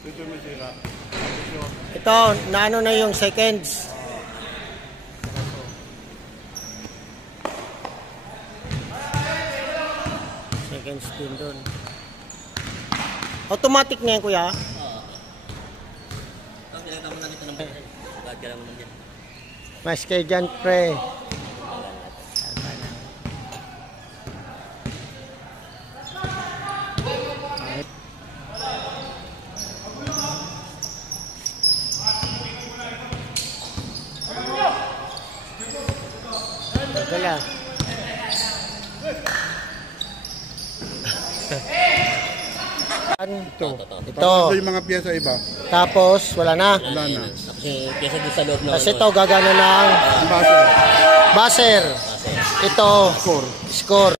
Dito may sira. Ito, naano na yung seconds. Seconds din doon. Automatic na yan, kuya? Oo. Tapos pinagtama namin ito ng pera. Agad ka lang naman dyan. Mas kay dyan, pre. Wala. Ito. Tapos yung mga piyesa iba. Tapos, wala na. Wala na. Kasi kesa doon sa loob ng... Kasi ito, gagana ng Buzzer. buzzer. Ito, Score. score.